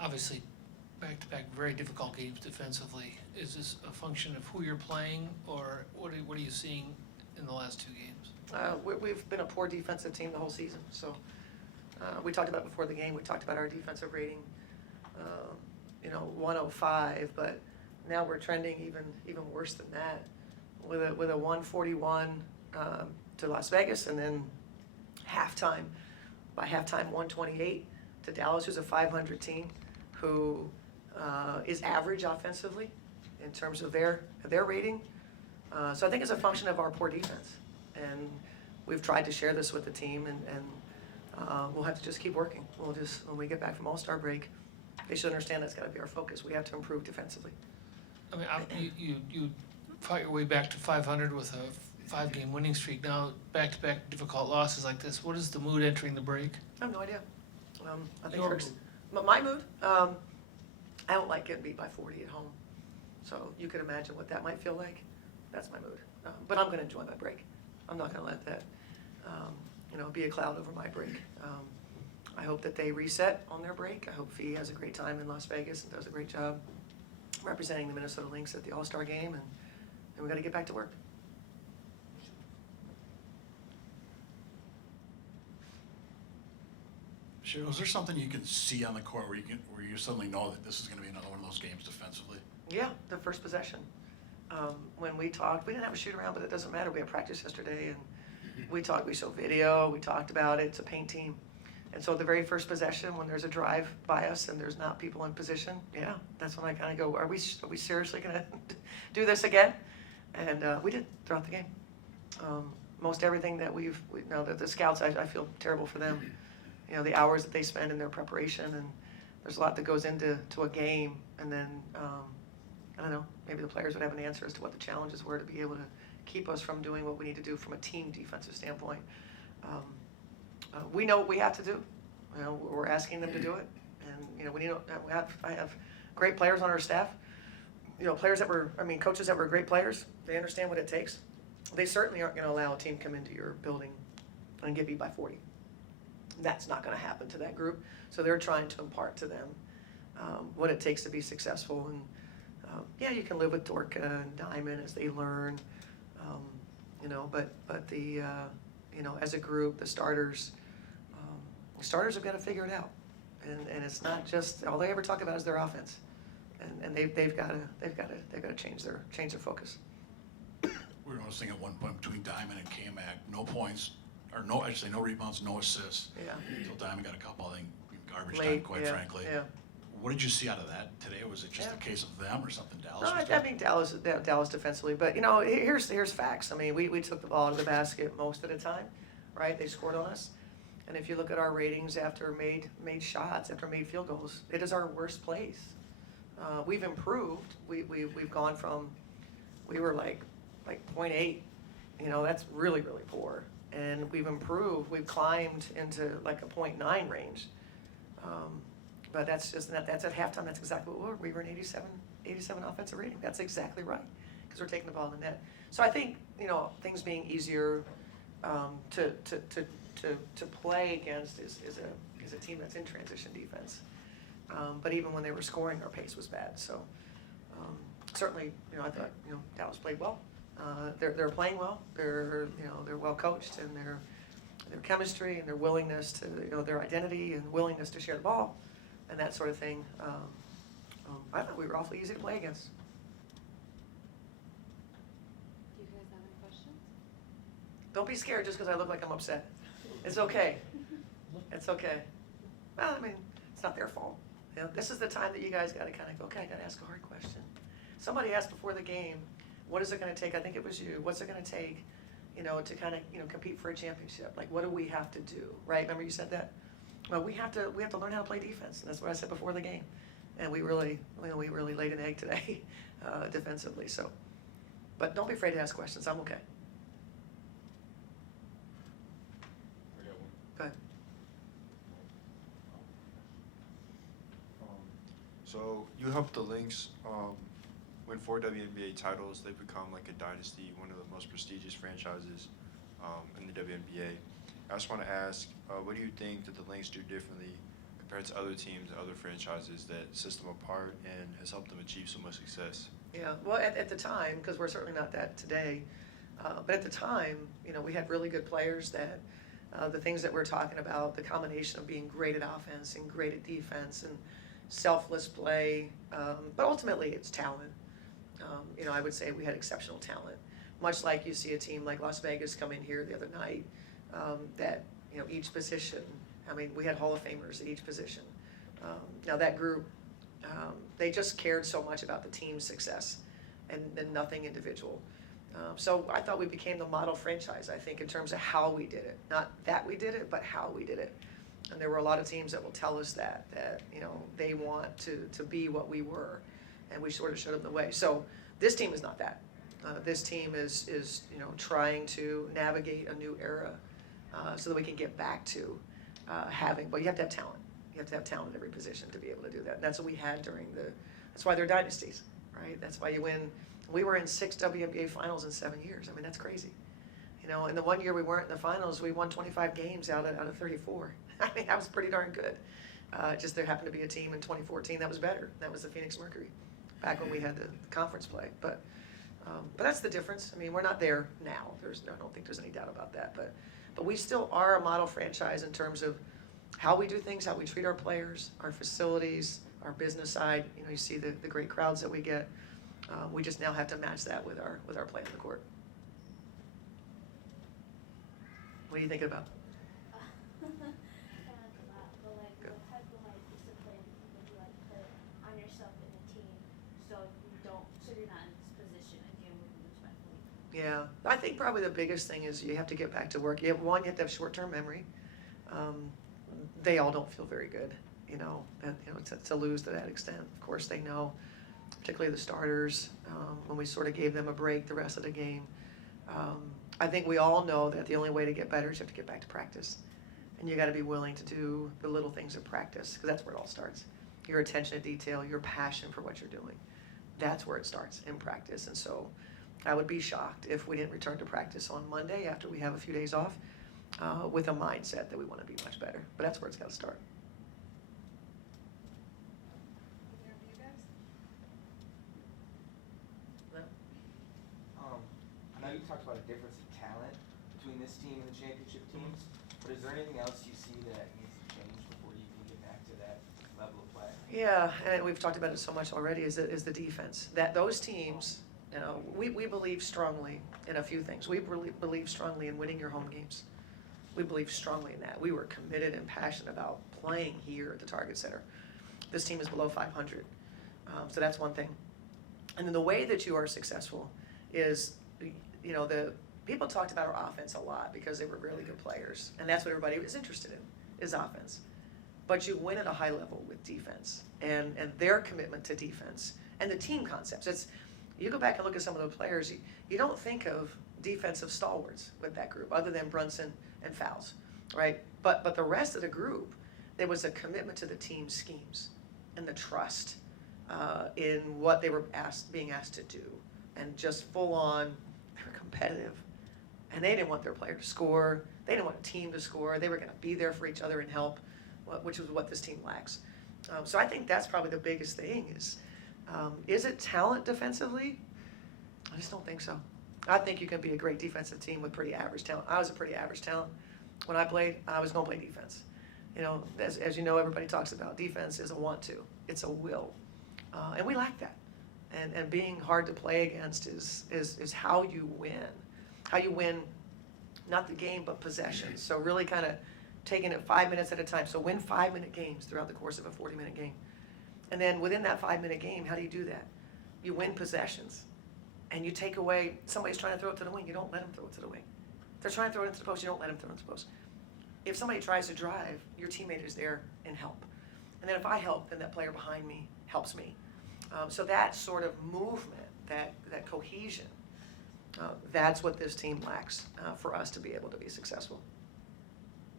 Obviously, back-to-back very difficult games defensively. Is this a function of who you're playing, or what are you seeing in the last two games? We've been a poor defensive team the whole season, so we talked about before the game, we talked about our defensive rating, 105, but now we're trending even worse than that with a 141 to Las Vegas, and then by halftime 128 to Dallas, who's a 500 team, who is average offensively in terms of their rating. So I think it's a function of our poor defense, and we've tried to share this with the team, and we'll have to just keep working. When we get back from All-Star break, they should understand that's got to be our focus. We have to improve defensively. I mean, you fought your way back to 500 with a 5-game winning streak. Now, back-to-back difficult losses like this, what is the mood entering the break? I have no idea. I think my mood, I don't like getting beat by 40 at home. So you can imagine what that might feel like. That's my mood. But I'm going to enjoy my break. I'm not going to let that be a cloud over my break. I hope that they reset on their break. I hope Fee has a great time in Las Vegas and does a great job representing the Minnesota Lynx at the All-Star game, and we got to get back to work. Cheryl, is there something you can see on the court where you suddenly know that this is going to be another one of those games defensively? Yeah, the first possession. When we talked, we didn't have a shoot around, but it doesn't matter. We had practice yesterday, and we talked. We showed video. We talked about it. It's a paint team, and so the very first possession, when there's a drive by us and there's not people in position, yeah, that's when I kind of go, are we seriously going to do this again? And we did throughout the game. Most everything that we know that the scouts, I feel terrible for them. The hours that they spend in their preparation, and there's a lot that goes into a game, and then I don't know, maybe the players would have an answer as to what the challenges were to be able to keep us from doing what we need to do from a team defensive standpoint. We know what we have to do. We're asking them to do it, and I have great players on our staff. Coaches that were great players. They understand what it takes. They certainly aren't going to allow a team come into your building and get beat by 40. That's not going to happen to that group. So they're trying to impart to them what it takes to be successful. And yeah, you can live with Dorka and Diamond as they learn, but the as a group, the starters have got to figure it out. And it's not just all they ever talk about is their offense, and they've got to change their focus. We were noticing at one point between Diamond and K-Mac, no points, or no rebounds, no assists. Yeah. Until Diamond got a couple, I think, garbage Late, time, quite frankly. Yeah. What did you see out of that today? Was it just a case of them or something Dallas No, was I doing? think Dallas defensively, but here's facts. I mean, we took the ball out of the basket most of the time, right? They scored on us, and if you look at our ratings after made shots, after made field goals, it is our worst place. We've improved. We've gone from, we were like 0.8, that's really poor, and we've improved. We've climbed into like a 0.9 range. But that's at halftime. That's exactly what we were. We were an 87 offensive rating. That's exactly right, because we're taking the ball in the net. So I think things being easier to play against is a team that's in transition defense. But even when they were scoring, our pace was bad. So certainly, I thought Dallas played well. They're playing well. They're well coached, and their chemistry and their willingness to their identity and willingness to share the ball and that sort of thing. I thought we were awfully easy to play against. Do you guys have any questions? Don't be scared just because I look like I'm upset. It's okay. It's okay. Well, I mean, it's not their fault. This is the time that you guys got to kind of go, okay, I got to ask a hard question. Somebody asked before the game, what is it going to take? I think it was you. What's it going to take, to kind of, compete for a championship? Like, what do we have to do, right? Remember you said that? Well, we have to learn how to play defense. And that's what I said before the game. And we really laid an egg today defensively. So, but don't be afraid to ask questions. I'm okay. Go ahead. So you helped the Lynx win 4 WNBA titles. They've become like a dynasty, one of the most prestigious franchises in the WNBA. I just want to ask, what do you think that the Lynx do differently compared to other teams, other franchises, that sets them apart and has helped them achieve so much success? Yeah, well, at the time, because we're certainly not that today, but at the time, you know, we had really good players that, the things that we're talking about, the combination of being great at offense and great at defense and selfless play, but ultimately it's talent. You know, I would say we had exceptional talent, much like you see a team like Las Vegas come in here the other night, that, you know, each position, I mean, we had Hall of Famers at each position. Now that group, they just cared so much about the team's success and nothing individual. So I thought we became the model franchise, I think, in terms of how we did it. Not that we did it, but how we did it. And there were a lot of teams that will tell us that, you know, they want to be what we were, and we sort of showed them the way. So this team is not that. This team is, you know, trying to navigate a new era, so that we can get back to having, but you have to have talent. You have to have talent at every position to be able to do that. And that's what we had that's why they're dynasties, right? That's why you win. We were in 6 WNBA finals in 7 years. I mean, that's crazy. You know, and the one year we weren't in the finals, we won 25 games out of 34. I mean, that was pretty darn good. Just there happened to be a team in 2014 that was better. That was the Phoenix Mercury, back when we had the conference play. But that's the difference. I mean, we're not there now. I don't think there's any doubt about that. But we still are a model franchise in terms of how we do things, how we treat our players, our facilities, our business side. You know, you see the great crowds that we get. We just now have to match that with our play on the court. What are you thinking about? Kind of a lot, but like, what type of like discipline would you like put on yourself and the team so you're not in this position again with respectfully? Yeah, I think probably the biggest thing is you have to get back to work. You have to have short-term memory. They all don't feel very good, you know, and, you know, to lose to that extent. Of course, they know, particularly the starters, when we sort of gave them a break the rest of the game. I think we all know that the only way to get better is you have to get back to practice. And you got to be willing to do the little things in practice, because that's where it all starts. Your attention to detail, your passion for what you're doing. That's where it starts, in practice. And so I would be shocked if we didn't return to practice on Monday after we have a few days off, with a mindset that we want to be much better. But that's where it's got to start. I know you talked about a difference in talent between this team and the championship teams, but is there anything else you see that needs to change before you can get back to that level of play? Yeah, and we've talked about it so much already, is the defense. That those teams, you know, we believe strongly in a few things. We believe strongly in winning your home games. We believe strongly in that. We were committed and passionate about playing here at the Target Center. This team is below 500, so that's one thing. And then the way that you are successful is, you know, the people talked about our offense a lot because they were really good players, and that's what everybody was interested in, is offense. But you win at a high level with defense, and their commitment to defense and the team concepts. You go back and look at some of the players, you don't think of defensive stalwarts with that group other than Brunson and Fouls, right? But the rest of the group, there was a commitment to the team schemes and the trust in what they were being asked to do, and just full on, they were competitive, and they didn't want their player to score. They didn't want a team to score. They were going to be there for each other and help, which is what this team lacks. So I think that's probably the biggest thing is it talent defensively? I just don't think so. I think you can be a great defensive team with pretty average talent. I was a pretty average talent. When I played, I was going to play defense. You know, as you know, everybody talks about defense is a want to. It's a will. And we lack that. And being hard to play against is how you win. How you win, not the game, but possessions. So really kind of taking it 5 minutes at a time. So win 5-minute games throughout the course of a 40-minute game. And then within that 5-minute game, how do you do that? You win possessions. And you take away, somebody's trying to throw it to the wing, you don't let them throw it to the wing. If they're trying to throw it into the post, you don't let them throw it into the post. If somebody tries to drive, your teammate is there and help. And then if I help, then that player behind me helps me. So that sort of movement, that cohesion, that's what this team lacks for us to be able to be successful.